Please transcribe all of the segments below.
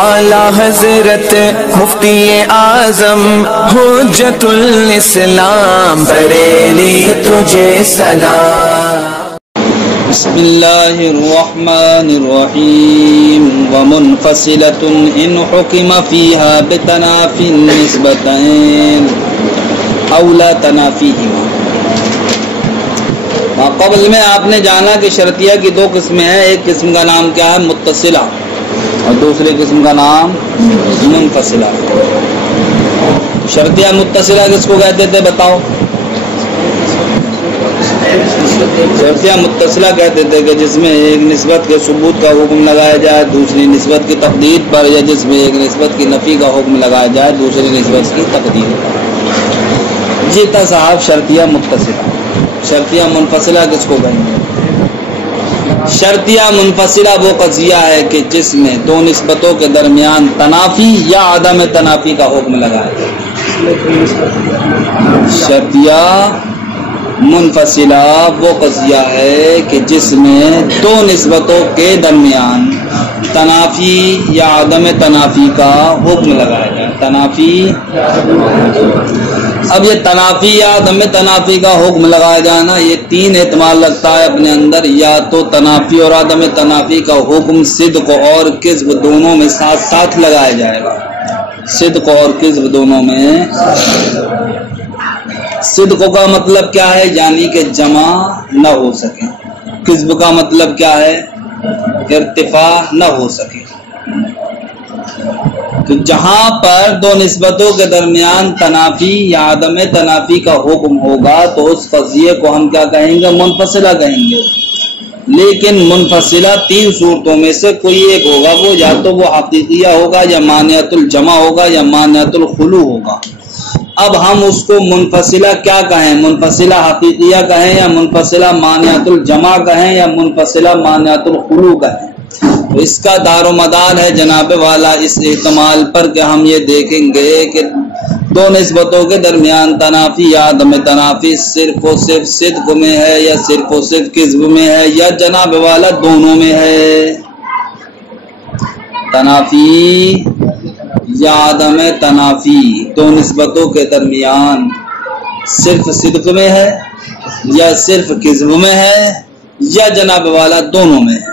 اعلی حضرت مفتی اعظم حجت الاسلام بریلی تجھے سلام۔ بسم اللہ الرحمن الرحیم ومنفصلۃ ان حکم فیہا بتنافی النسبتین او لا تنافیہما۔ قبل میں آپ نے جانا کہ شرطیہ کی دو قسمیں ہیں، ایک قسم کا نام کیا ہے متصلہ اور دوسری قسم کا نام منفصلہ۔ شرطیہ متصلہ کس کو کہتے تھے بتاؤ؟ شرطیہ متصلہ کہتے تھے کہ جس میں ایک نسبت کے ثبوت کا حکم لگایا جائے دوسری نسبت کی تقدیر پر، یا جس میں ایک نسبت کی نفی کا حکم لگایا جائے دوسری نسبت کی تقدیر پر۔ جی تا صاحب شرطیہ متصلہ۔ شرطیہ منفصلہ کس کو کہیں گے؟ شرطیہ منفصلہ وہ قضیہ ہے کہ جس میں دو نسبتوں کے درمیان تنافی یا عدم تنافی کا حکم لگایا جائے۔ شرطیہ منفصلہ وہ قضیہ ہے کہ جس میں دو نسبتوں کے درمیان تنافی یا عدم تنافی کا حکم لگایا جائے۔ تنافی، اب یہ تنافی یا عدم تنافی کا حکم لگایا جانا یہ تین احتمال رکھتا ہے اپنے اندر، یا تو تنافی اور عدم تنافی کا حکم صدق اور کذب دونوں میں ساتھ ساتھ لگایا جائے گا۔ صدق اور کذب دونوں میں۔ صدق کا مطلب کیا ہے؟ یعنی کہ جمع نہ ہو سکے۔ کذب کا مطلب کیا ہے؟ ارتفاع نہ ہو سکے۔ تو جہاں پر دو نسبتوں کے درمیان تنافی یا عدم تنافی کا حکم ہوگا تو اس قضیے کو ہم کیا کہیں گے؟ منفصلہ کہیں گے۔ لیکن منفصلہ تین صورتوں میں سے کوئی ایک ہوگا، وہ یا تو وہ حقیقیہ ہوگا یا مانعۃ الجمع ہوگا یا مانعۃ الخلو ہوگا۔ اب ہم اس کو منفصلہ کیا کہیں؟ منفصلہ حقیقیہ کہیں یا منفصلہ مانعۃ الجمع کہیں یا منفصلہ مانعۃ الخلو کہیں؟ تو اس کا دار و مدار ہے جناب والا اس احتمال پر کہ ہم یہ دیکھیں گے کہ دو نسبتوں کے درمیان تنافی یا عدم تنافی صرف و صرف صدق میں ہے یا صرف و صرف کذب میں ہے یا جناب والا دونوں میں ہے۔ تنافی یا عدم تنافی دو نسبتوں کے درمیان صرف صدق میں ہے یا صرف کذب میں ہے یا جناب والا دونوں میں ہے۔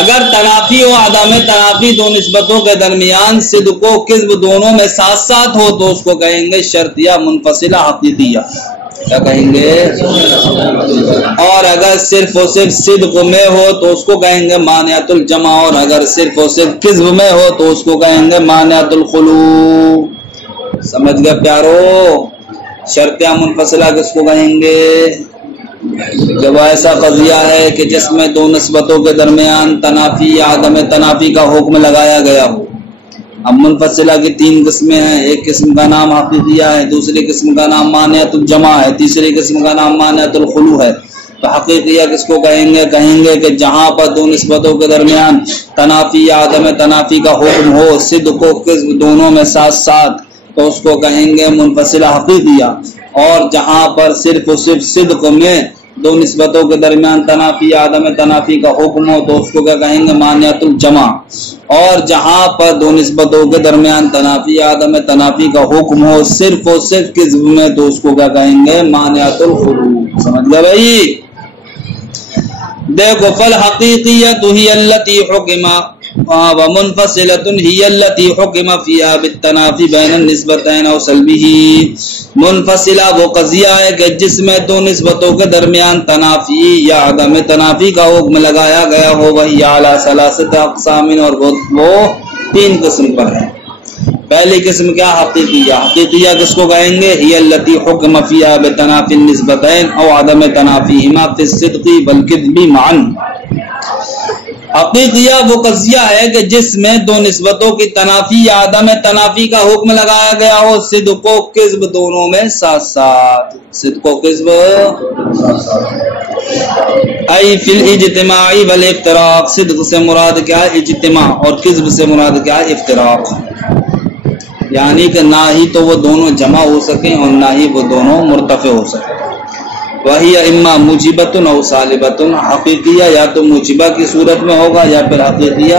اگر تنافی و عدم تنافی دو نسبتوں کے درمیان صدق و کذب دونوں میں ساتھ ساتھ ہو تو اس کو کہیں گے شرطیہ منفصلہ حقیقیہ۔ کیا کہیں گے؟ اور اگر صرف و صرف صدق میں ہو تو اس کو کہیں گے مانعۃ الجمع، اور اگر صرف و صرف کذب میں ہو تو اس کو کہیں گے مانعۃ الخلو۔ سمجھ گئے پیارو؟ شرطیہ منفصلہ کس کو کہیں گے؟ جب ایسا قضیہ ہے کہ جس میں دو نسبتوں کے درمیان تنافی یا عدم تنافی کا حکم لگایا گیا ہو۔ اب منفصلہ کی تین قسمیں ہیں، ایک قسم کا نام حقیقیہ ہے، دوسری قسم کا نام مانعۃ الجمع ہے، تیسری قسم کا نام مانعۃ الخلو ہے۔ تو حقیقیہ کس کو کہیں گے؟ کہیں گے کہ جہاں پر دو نسبتوں کے درمیان تنافی یا عدم تنافی کا حکم ہو صدق و کذب دونوں میں ساتھ ساتھ تو اس کو کہیں گے منفصلہ حقیقیہ، اور جہاں پر صرف و صرف صدق میں دو نسبتوں کے درمیان تنافی یا عدم تنافی کا حکم ہو تو اس کو کیا کہیں گے؟ مانعۃ الجمع، اور جہاں پر دو نسبتوں کے درمیان تنافی یا عدم تنافی کا حکم ہو صرف و صرف کذب میں تو اس کو کیا کہیں گے؟ مانعۃ الخلو۔ سمجھ گئے بھائی؟ دیکھو فالحقیقیۃ ہی التی حکم ومنفصلۃ ہی التی حکم فیہا بالتنافی بین النسبتین او سلبہ۔ منفصلہ وہ قضیہ ہے کہ جس میں دو نسبتوں کے درمیان تنافی یا عدم تنافی کا حکم لگایا گیا ہو، وہی اعلی ثلاثۃ اقسام، اور وہ تین قسم پر ہے۔ پہلی قسم کیا؟ حقیقیہ۔ حقیقیہ کس کو کہیں گے؟ ہی التی حکم فیہا بتنافی النسبتین او عدم تنافیہما فی الصدق والکذب معا۔ حقیقیہ وہ قضیہ ہے کہ جس میں دو نسبتوں کی تنافی یا عدم تنافی کا حکم لگایا گیا ہو صدق و کذب دونوں میں ساتھ ساتھ۔ صدق و کذب ای فی الاجتماع والافتراق۔ صدق سے مراد کیا ہے؟ اجتماع، اور کذب سے مراد کیا ہے؟ افتراق۔ یعنی کہ نہ ہی تو وہ دونوں جمع ہو سکیں اور نہ ہی وہ دونوں مرتفع ہو سکیں۔ وہی اما موجبۃ او سالبۃ۔ حقیقیہ یا تو موجبہ کی صورت میں ہوگا یا پھر حقیقیہ